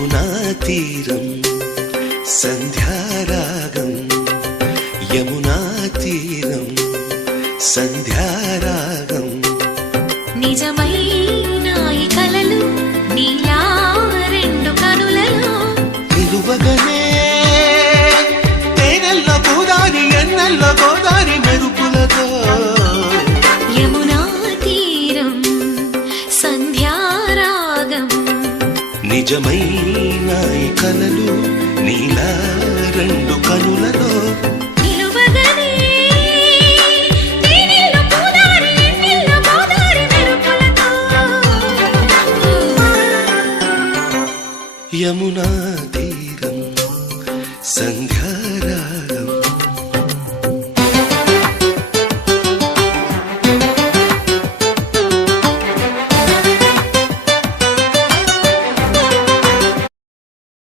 యమునా తీరం సంధ్యారాగం యమునా తీరం సంధ్యారాగం నిజమైన ఈ కలలు నీలా రెండు కనులలో నిలువగనే తేనెల్ల గోదారి ఎన్నెల్ల గోదారి మెరుపులతో యమునా తీరం సంధ్యారాగం నిజమైన ఈ కలలు నీలా రెండు కనులలో నిలువగనే తేనెల్లో గోదారి ఎన్నెల్లో గోదారి మెరుపులతో యమునా తీరం సంధ్యా